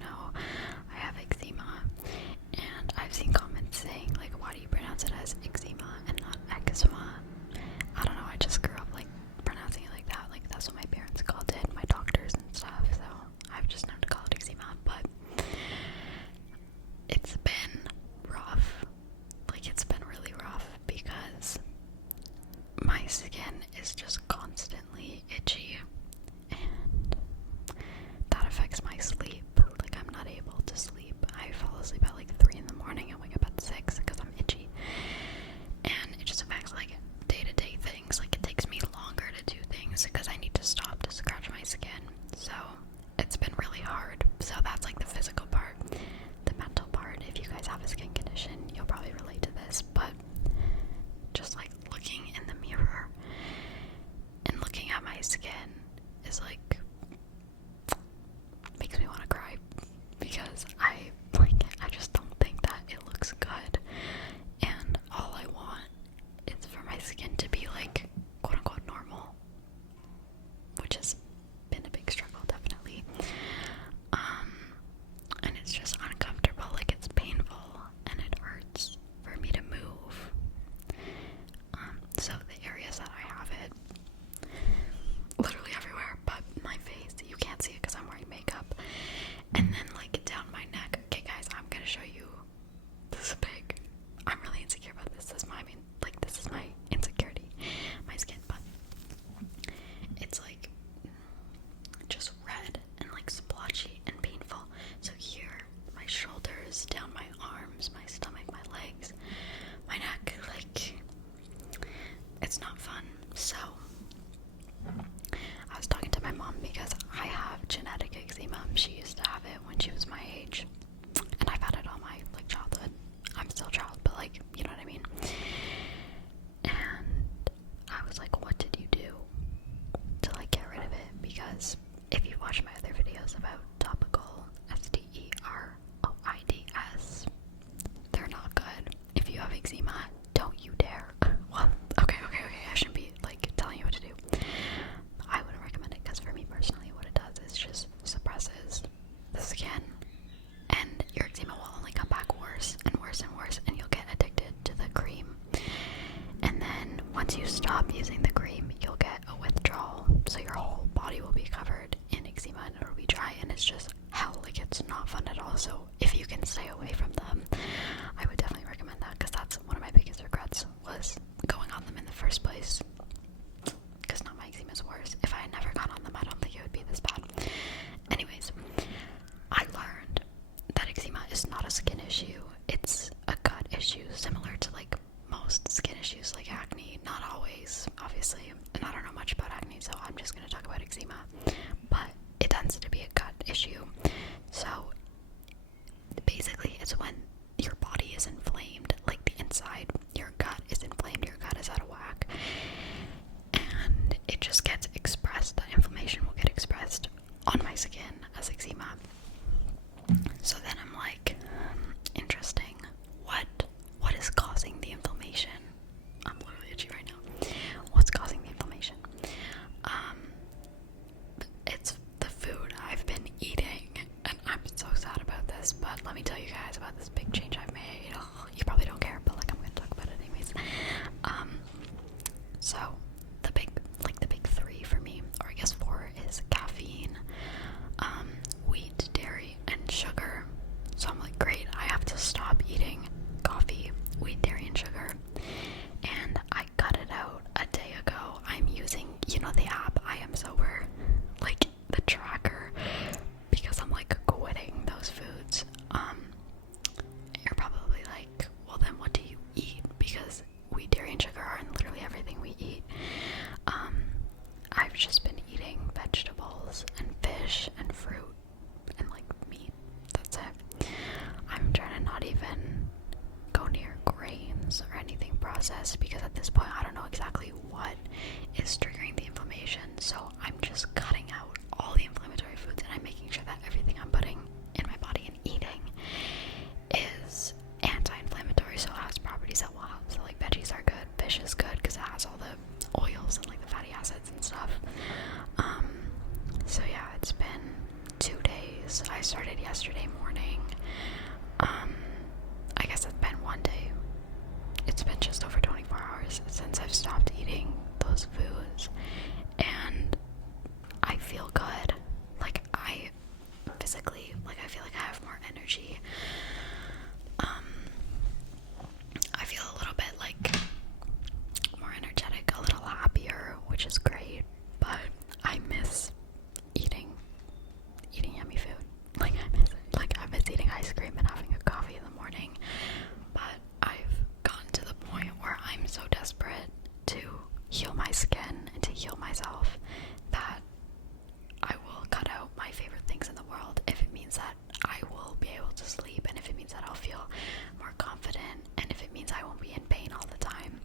know I have eczema, and I've seen comments saying, like, why do you pronounce it as eczema and not eczema? I don't know, I just grew up, like, pronouncing it like that. Like, that's what my parents called it, my doctors and stuff, so I've just known to call it eczema. But it's been rough. Like, it's been really rough because my skin is just constantly itchy, and that affects my sleep. Like, I'm not able to sleep. I fall asleep at like 3 in the morning and wake up at 6 because I'm itchy. And it just affects like day-to-day things. Like, it takes me longer to do things because I need to stop to scratch my skin. So it's been really hard. So that's like the physical part. The mental part, if you guys have a skin condition, you'll probably relate to this, but just like looking in the mirror and looking at my skin is like, makes me want to cry, because I just don't think that it looks good, and all I want is for my skin to be like quote unquote normal, which has been a big struggle, definitely. And it's just uncomfortable. Like, it's painful and it hurts for me to move. So the areas that I have it, literally everywhere but my face. You can't see it because I'm wearing makeup. And then like down my neck. Okay guys, I'm gonna show you. This is big. I'm really insecure about this. This is my this is my insecurity. My skin, but it's like just red and like splotchy and painful. So here, my shoulders, down my arms, my stomach, my legs, my neck, like, it's not fun. So I was talking to my mom because I have genetic eczema. She used to have it when she was my age, and I've had it all my like childhood. I'm still a child, but like, you know what I mean. And I was like, what did you do to like get rid of it? Because if you watch my other videos about topical steroids, they're not good. If you have eczema, don't you dare. Well, okay, I shouldn't be like telling you what to do. I wouldn't recommend it, because for me personally, what it does is just suppresses the skin, and your eczema will only come back worse and worse and worse, and you'll get addicted to the cream. And then once you stop using the cream, you'll get a withdrawal, so your whole body will be covered in eczema and it'll be dry, and it's just hell. Like, it's not fun at all. So if you can stay away from them, I would definitely recommend that, because that's one of my biggest regrets, was going on them in the first place. Because now my eczema is worse. If I had never gone on them, I don't think it would be this bad. Anyways, I learned that eczema is not a skin issue. It's a gut issue, similar to like most skin issues like acne. Not always, obviously, and I don't know much about acne, so I'm just going to talk about eczema. But it tends to be a gut issue. So basically, it's when your body is inflamed, like the inside, your gut is inflamed, your gut is out of whack, and it just gets expressed. That inflammation will get expressed on my skin as eczema. So then I'm like, interesting. What is causing the inflammation? I'm literally itchy right now. What's causing the inflammation? It's the food I've been eating, and I'm so sad about this, but let me tell you guys about this big change I've made. Oh, you probably don't care, but like, I'm gonna talk about it anyways. So the big 3 for me, or I guess 4, is caffeine, wheat, dairy, and sugar. So I'm like, great, I have to stop eating coffee, wheat, dairy, and sugar. And I cut it out a day ago. I'm using, the app I Am Sober, like the tracker, because I'm like quitting those foods. You're probably like, well then what do you eat? Because wheat, dairy, and sugar are in literally everything we eat. I've just been eating vegetables and fish and fruit and like meat. That's it. I'm trying to not even go near grains or anything processed, because at this point I don't know exactly what is triggering the inflammation. So I'm just cutting out all the inflammatory foods, and I'm making sure that everything I'm putting in my body and eating is anti-inflammatory, so it has properties that will help. So like veggies are good, fish is good because it has all the oils and like the fatty acids and stuff. So yeah, it's been 2 days. I started yesterday yesterday morning. I guess it's been one day. It's been just over 24 hours since I've stopped eating those foods, and I feel good. Like, I physically, like, I feel like I have more energy. I feel a little bit, like, more energetic, a little happier, which is great, but I miss eating yummy food. Like, I miss eating ice cream and having a coffee in the morning, but I've gotten to the point where I'm so desperate to heal my skin and to heal myself that I will cut out my favorite things in the world if it means that I will be able to sleep, and if it means that I'll feel more confident, and if it means I won't be in pain all the time.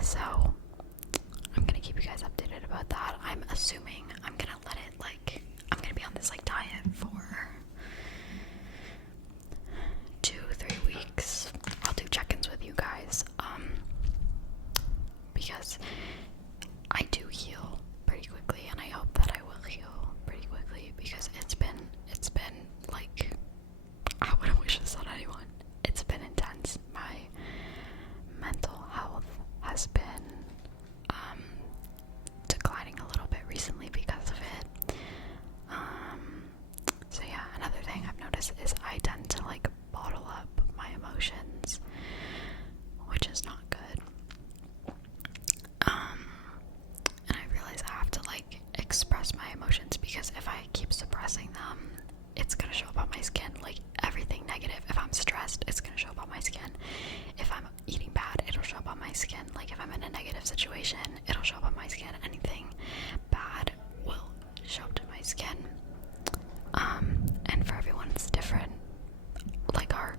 So I'm gonna keep you guys updated about that. I'm assuming I'm gonna let it, like, I'm gonna be on this, like, diet for 2-3 weeks. I'll do check-ins with you guys, because I do heal pretty quickly, and I hope that I will heal pretty quickly, because it's been like, I wouldn't wish this on anyone. It's been intense. My mental health has been declining a little bit recently because of it. So yeah, another thing I've noticed is I tend to, like, bottle up my emotions, which is not good. And I realize I have to, like, express my emotions, because if I keep suppressing them, it's gonna show up on my skin. Like, everything negative. If I'm stressed, it's gonna show up on my skin. If I'm eating bad, it'll show up on my skin. Like, if I'm in a negative situation, it'll show up on my skin. Anything bad will show up to my skin. And for everyone it's different. Like, our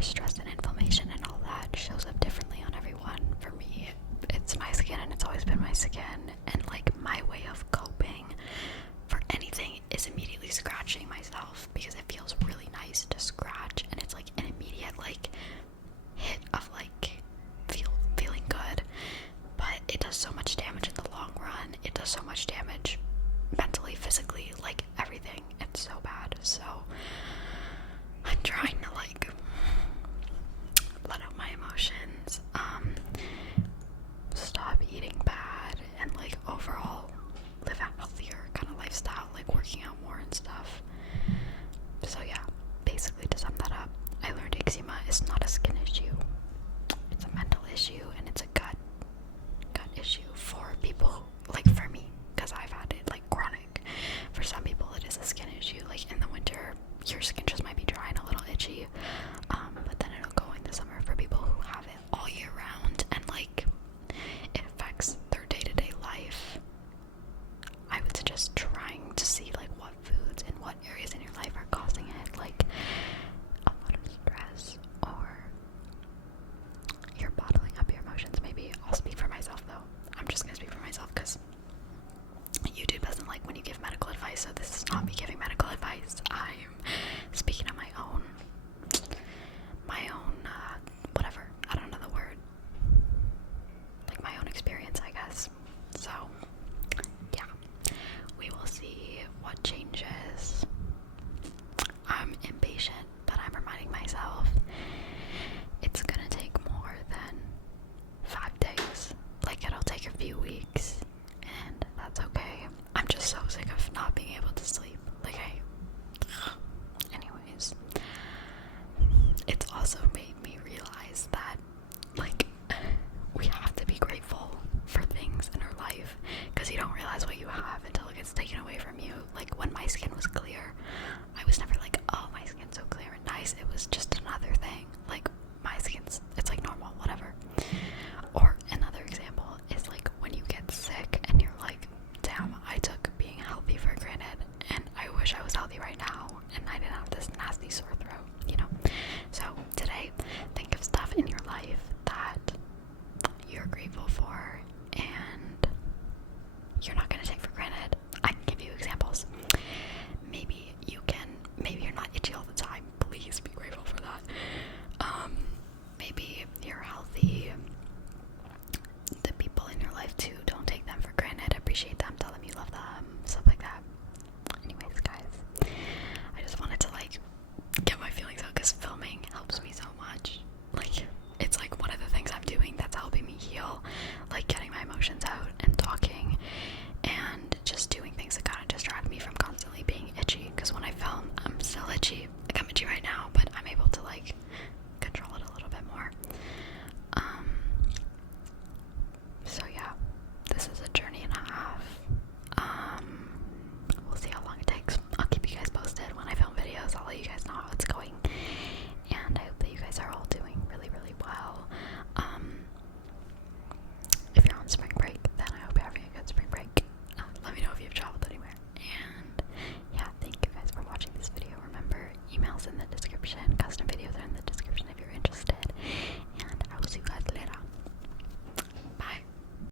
stress and inflammation and all that shows up differently on everyone. For me, it's my skin, and it's always been my skin, and, like, my way of coping for anything is immediately scratching myself, because it feels really nice to scratch, and it's like an immediate, like, hit of, like, feeling good, but it does so much damage in the long run. It does so much damage mentally, physically, like, everything. It's so bad. So I'm trying to, like, let out my emotions, stop eating bad, and, like, overall live a healthier kind of lifestyle, like working out more and stuff. So yeah, basically, to sum that up, I learned eczema is not a skin issue. It's a mental issue, and it's a gut issue for people, like, for me, because I've had it, like, chronic. For some people it is a skin issue. Like, in the winter, your skin just might be dry and a little itchy, but then it'll go in the summer for people who have it all year round, and, like, it affects their day-to-day life. I would suggest trying to see, like, what foods and what areas in your life are causing it, like a lot of stress, or you're bottling up your emotions. Maybe I'll speak for myself, though. I'm just gonna speak for myself, because YouTube doesn't like when you give medical advice, so this is not me giving medical advice. I'm description, custom